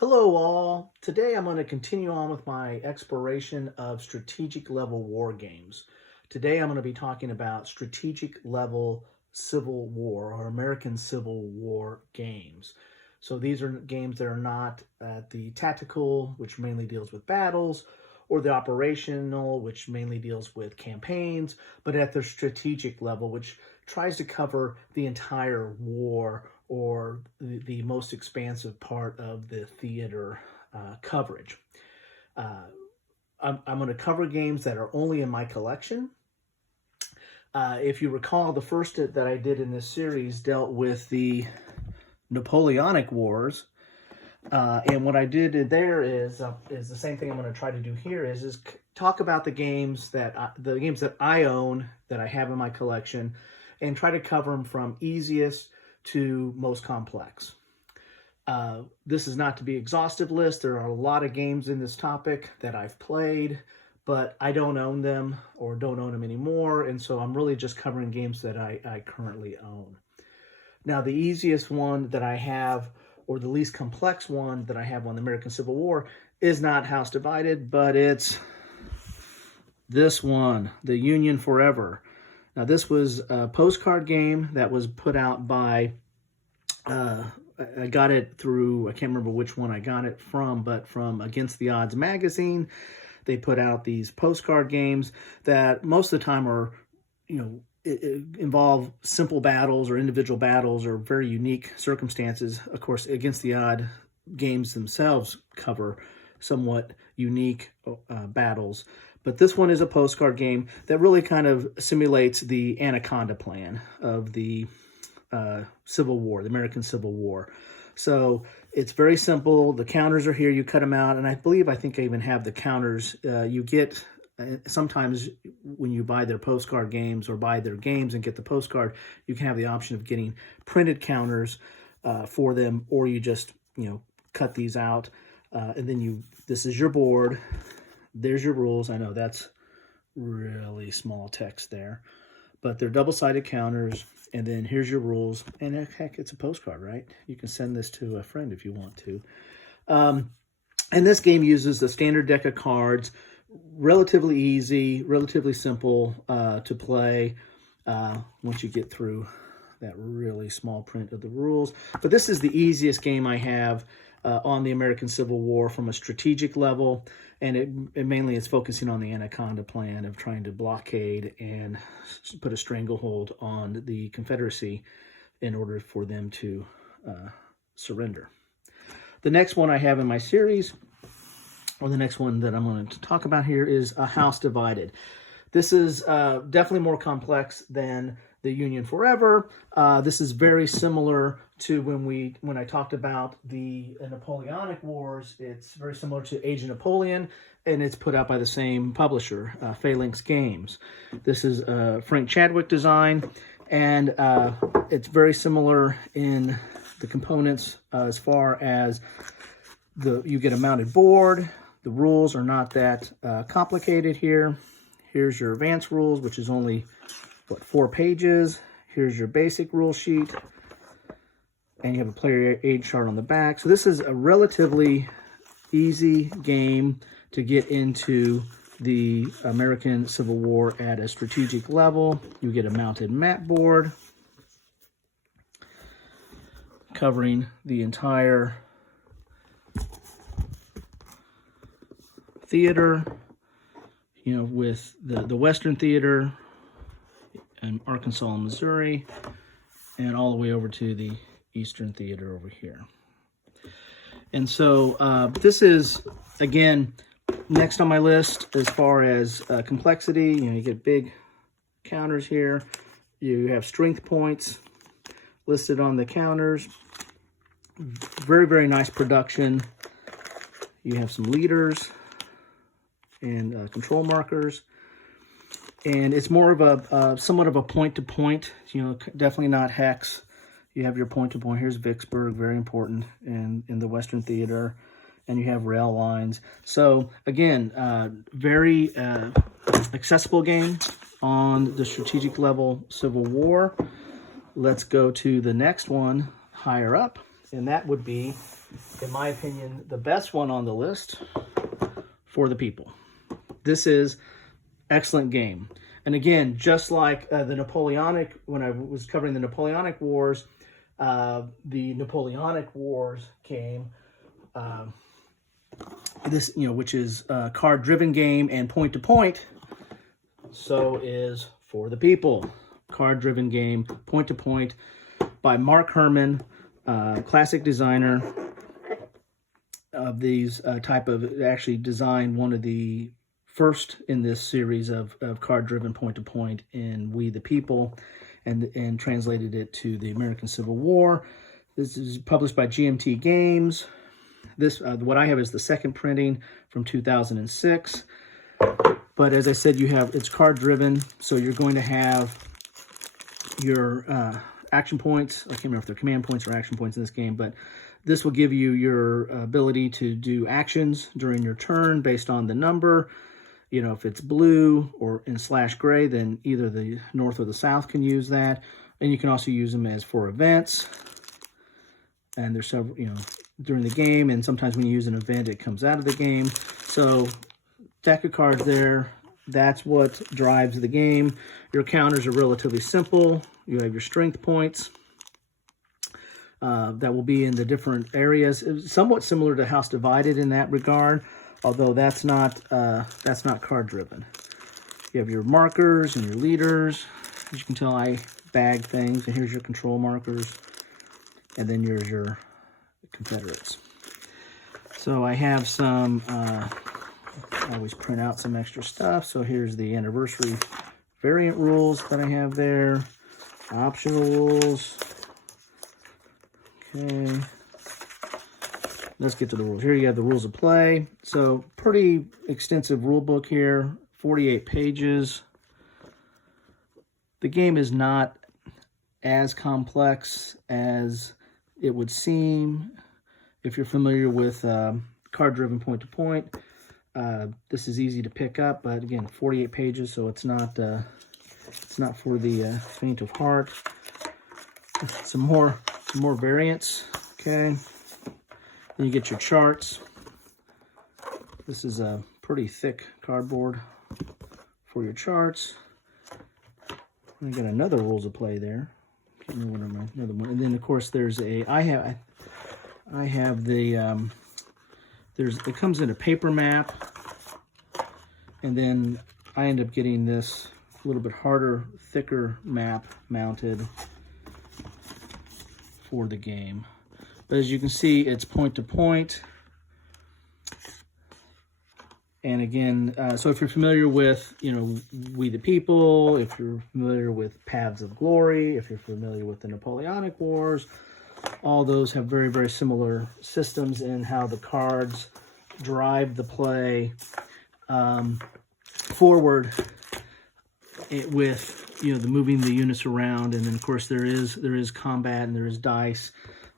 Hello all. Today I'm going to continue on with my exploration of strategic level war games. Today I'm going to be talking about strategic level Civil War or American Civil War games. So these are games that are not at the tactical, which mainly deals with battles, or the operational, which mainly deals with campaigns, but at the strategic level, which tries to cover the entire war or the most expansive part of the theater coverage. I'm going to cover games that are only in my collection. If you recall, the first that I did in this series dealt with the Napoleonic Wars. And what I did there is the same thing I'm going to try to do here is talk about the games that I own, that I have in my collection, and try to cover them from easiest to most complex. This is not to be exhaustive list. There are a lot of games in this topic that I've played, but I don't own them or don't own them anymore, and so I'm really just covering games that I currently own. Now, the easiest one that I have, or the least complex one that I have on the American Civil War, is not House Divided, but it's this one, The Union Forever. Now, this was a postcard game that was put out by, I got it through, I can't remember which one I got it from, but from Against the Odds magazine. They put out these postcard games that most of the time are, it involve simple battles or individual battles or very unique circumstances. Of course, Against the Odd games themselves cover somewhat unique battles. But this one is a postcard game that really kind of simulates the Anaconda Plan of the Civil War, the American Civil War. So it's very simple. The counters are here. You cut them out. And I think I even have the counters. You get, sometimes when you buy their postcard games or buy their games and get the postcard, you can have the option of getting printed counters for them, or you just, cut these out. And then this is your board. There's your rules. I know that's really small text there, but they're double-sided counters. And then here's your rules. And heck, it's a postcard, right? You can send this to a friend if you want to. And this game uses the standard deck of cards. Relatively easy, relatively simple to play once you get through that really small print of the rules. But this is the easiest game I have on the American Civil War from a strategic level, and it mainly is focusing on the Anaconda Plan of trying to blockade and put a stranglehold on the Confederacy in order for them to surrender. The next one I have in my series, or the next one that I'm going to talk about here, is A House Divided. This is definitely more complex than The Union Forever. This is very similar to when I talked about the Napoleonic Wars. It's very similar to Age of Napoleon, and it's put out by the same publisher, Phalanx Games. This is Frank Chadwick design, and it's very similar in the components as far as you get a mounted board. The rules are not that complicated here. Here's your advanced rules, which is only, 4 pages. Here's your basic rule sheet. And you have a player aid chart on the back. So this is a relatively easy game to get into the American Civil War at a strategic level. You get a mounted map board covering the entire theater, with the Western Theater in Arkansas and Missouri, and all the way over to the Eastern Theater over here. And so this is, again, next on my list as far as complexity. You get big counters here. You have strength points listed on the counters. Very, very nice production. You have some leaders and control markers. And it's more of a somewhat of a point-to-point, definitely not hex. You have your point-to-point. Here's Vicksburg, very important in the Western Theater. And you have rail lines. So, again, very accessible game on the strategic level Civil War. Let's go to the next one higher up, and that would be, in my opinion, the best one on the list, For the People. This is excellent game. And again, just like the Napoleonic, when I was covering the Napoleonic Wars, the Napoleonic Wars game, this, which is a card-driven game and point-to-point, so is For the People. Card-driven game, point-to-point, by Mark Herman, classic designer of these type of, actually designed one of the first in this series of card-driven point-to-point in We the People, and translated it to the American Civil War. This is published by GMT Games. This, what I have is the second printing from 2006. But as I said, it's card-driven, so you're going to have your action points. I can't remember if they're command points or action points in this game, but this will give you your ability to do actions during your turn based on the number. If it's blue or in /gray, then either the north or the south can use that. And you can also use them as for events. And there's several, during the game, and sometimes when you use an event, it comes out of the game. So deck of cards there, that's what drives the game. Your counters are relatively simple. You have your strength points that will be in the different areas. It's somewhat similar to House Divided in that regard, although that's not card-driven. You have your markers and your leaders. As you can tell, I bag things, and here's your control markers, and then here's your Confederates. So I have some, I always print out some extra stuff. So here's the anniversary variant rules that I have there, optional rules. Okay. Let's get to the rules. Here you have the rules of play. So pretty extensive rule book here, 48 pages. The game is not as complex as it would seem if you're familiar with card-driven point-to-point. This is easy to pick up, but again, 48 pages, so it's not for the faint of heart. Some more variants. Okay. Then you get your charts. This is a pretty thick cardboard for your charts. I got another rules of play there. Can't remember another one. And then of course there's a I have the it comes in a paper map, and then I end up getting this a little bit harder, thicker map mounted for the game. But as you can see, it's point to point. And again, so if you're familiar with, We the People, if you're familiar with Paths of Glory, if you're familiar with the Napoleonic Wars, all those have very, very similar systems in how the cards drive the play forward with, the moving the units around. And then, of course, there is combat and there is dice,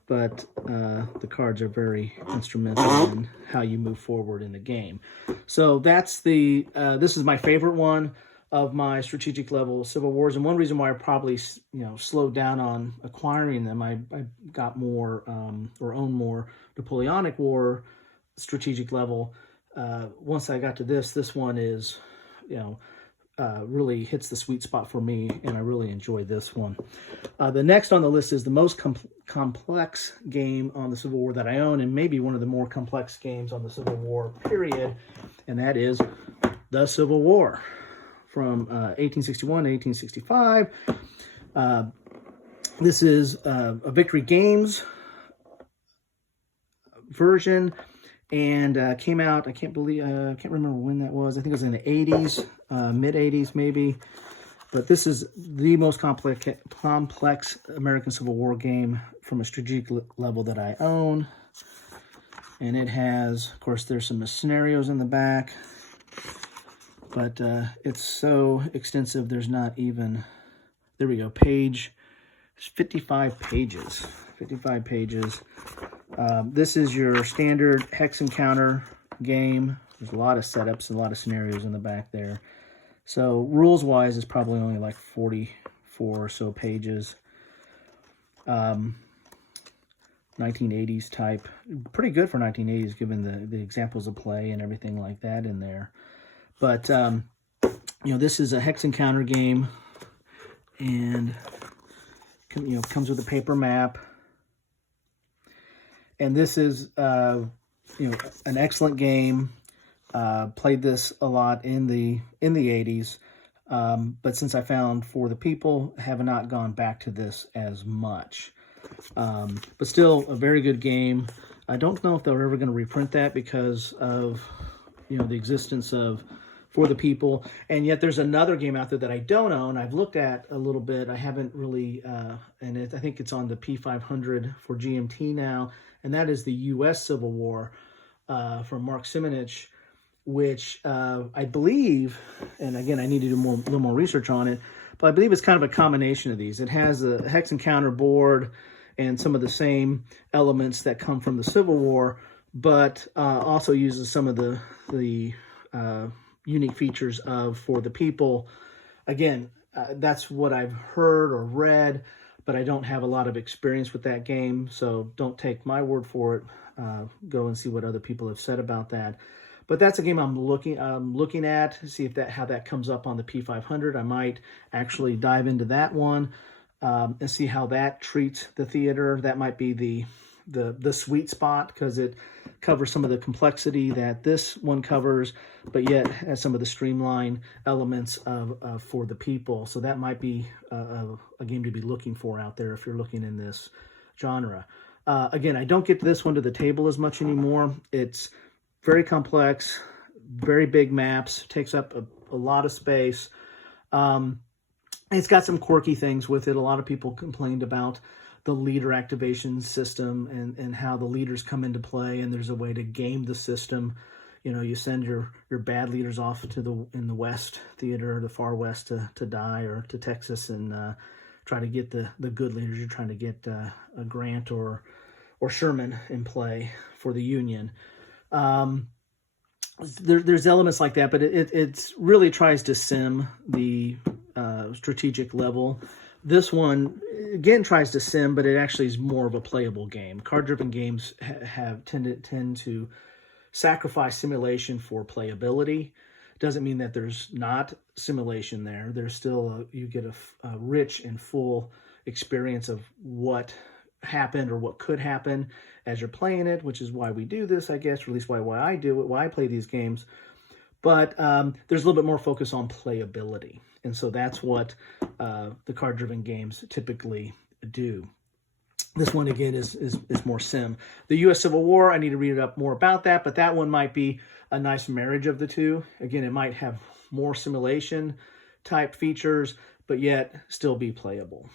but the cards are very instrumental in how you move forward in the game. So that's this is my favorite one of my strategic level Civil Wars, and one reason why I probably slowed down on acquiring them. I got more or own more Napoleonic War strategic level. Once I got to this one is really hits the sweet spot for me, and I really enjoy this one. The next on the list is the most complex game on the Civil War that I own, and maybe one of the more complex games on the Civil War period, and that is the Civil War from 1861 to 1865. This is a Victory Games version, and came out, I can't remember when that was. I think it was in the 80s, mid 80s maybe. But this is the most complex American Civil War game from a strategic level that I own. And it has, of course, there's some scenarios in the back, but it's so extensive, there's not even, there we go, page, 55 pages, 55 pages. This is your standard hex and counter game. There's a lot of setups and a lot of scenarios in the back there. So rules-wise, it's probably only like 44 or so pages. 1980s type. Pretty good for 1980s, given the examples of play and everything like that in there. But, this is a hex encounter game, and, comes with a paper map. And this is, an excellent game. Played this a lot in the 80s. But since I found For the People, have not gone back to this as much. But still a very good game. I don't know if they're ever going to reprint that because of, the existence of For the People. And yet there's another game out there that I don't own. I've looked at a little bit. I haven't really, I think it's on the P500 for GMT now. And that is the U.S. Civil War from Mark Simonich, which I believe, and again, I need to do a little more research on it, but I believe it's kind of a combination of these. It has a hex encounter board and some of the same elements that come from the Civil War, but also uses some of the unique features of For the People. Again, that's what I've heard or read, but I don't have a lot of experience with that game, so don't take my word for it. Go and see what other people have said about that. But that's a game I'm looking at to see how that comes up on the P500. I might actually dive into that one and see how that treats the theater. That might be the sweet spot because it covers some of the complexity that this one covers, but yet has some of the streamlined elements of For the People. So that might be a game to be looking for out there if you're looking in this genre. Again, I don't get this one to the table as much anymore. It's very complex, very big maps, takes up a lot of space. It's got some quirky things with it. A lot of people complained about the leader activation system and how the leaders come into play, and there's a way to game the system. You send your bad leaders off in the West theater, the far West, to die, or to Texas, and try to get the good leaders. You're trying to get a Grant or Sherman in play for the Union. There's elements like that, but it really tries to sim the strategic level. This one, again, tries to sim, but it actually is more of a playable game. Card-driven games tend to sacrifice simulation for playability. Doesn't mean that there's not simulation there. There's still, you get a rich and full experience of what happened or what could happen as you're playing it, which is why we do this, I guess, or at least why I do it, why I play these games. But there's a little bit more focus on playability. And so that's what the card-driven games typically do. This one, again, is more sim. The U.S. Civil War, I need to read up more about that, but that one might be a nice marriage of the two. Again, it might have more simulation type features, but yet still be playable.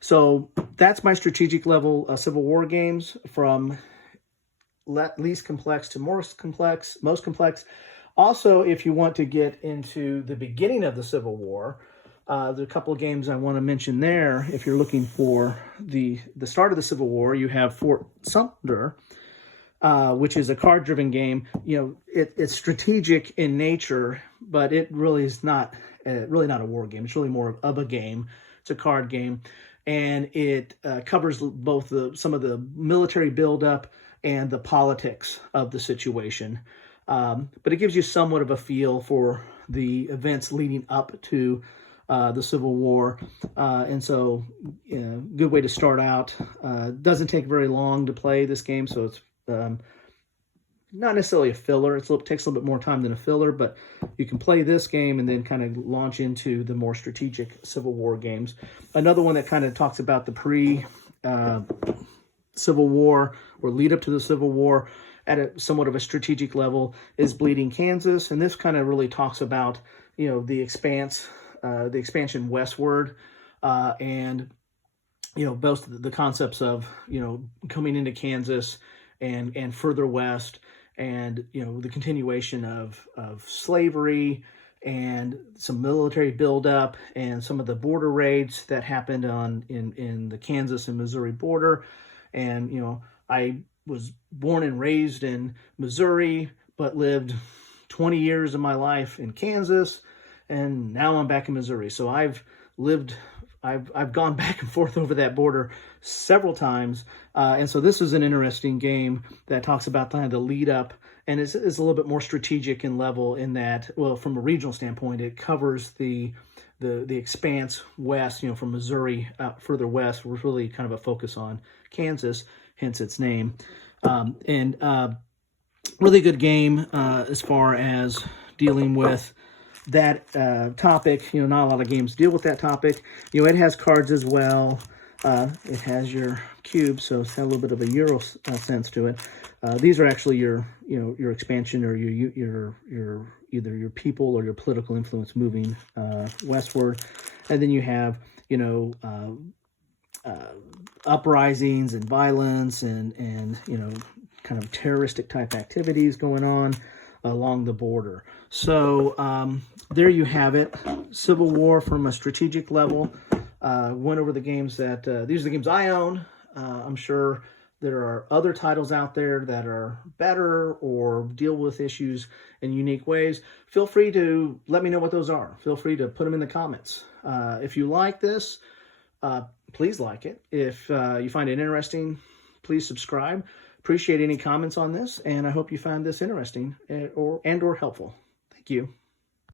So that's my strategic level Civil War games, from least complex to most complex. Also, if you want to get into the beginning of the Civil War, there are a couple of games I want to mention there. If you're looking for the start of the Civil War, you have Fort Sumter, which is a card-driven game. It's strategic in nature, but it really is not a war game. It's really more of a game. It's a card game, and it covers both some of the military buildup and the politics of the situation. But it gives you somewhat of a feel for the events leading up to the Civil War. And so, good way to start out. Doesn't take very long to play this game, so it's not necessarily a filler. It takes a little bit more time than a filler, but you can play this game and then kind of launch into the more strategic Civil War games. Another one that kind of talks about the pre-Civil War or lead up to the Civil War at a somewhat of a strategic level is Bleeding Kansas. And this kind of really talks about, the expansion westward, and, both the concepts of, coming into Kansas and further west, and, the continuation of slavery and some military buildup and some of the border raids that happened in the Kansas and Missouri border. And, I was born and raised in Missouri, but lived 20 years of my life in Kansas, and now I'm back in Missouri. So I've lived I've gone back and forth over that border several times, and so this is an interesting game that talks about kind of the lead up, and is a little bit more strategic in level in that, well, from a regional standpoint, it covers the expanse west, from Missouri further west, was really kind of a focus on Kansas, hence its name, and really good game as far as dealing with that topic. Not a lot of games deal with that topic. It has cards as well. It has your cubes, so it's got a little bit of a Euro sense to it. These are actually your expansion, or your either your people or your political influence moving westward, and then you have uprisings and violence and kind of terroristic type activities going on along the border. So there you have it, Civil War from a strategic level. Went over the games that, these are the games I own. I'm sure there are other titles out there that are better or deal with issues in unique ways. Feel free to let me know what those are. Feel free to put them in the comments. If you like this, please like it. If you find it interesting, please subscribe. Appreciate any comments on this, and I hope you found this interesting or helpful. Thank you.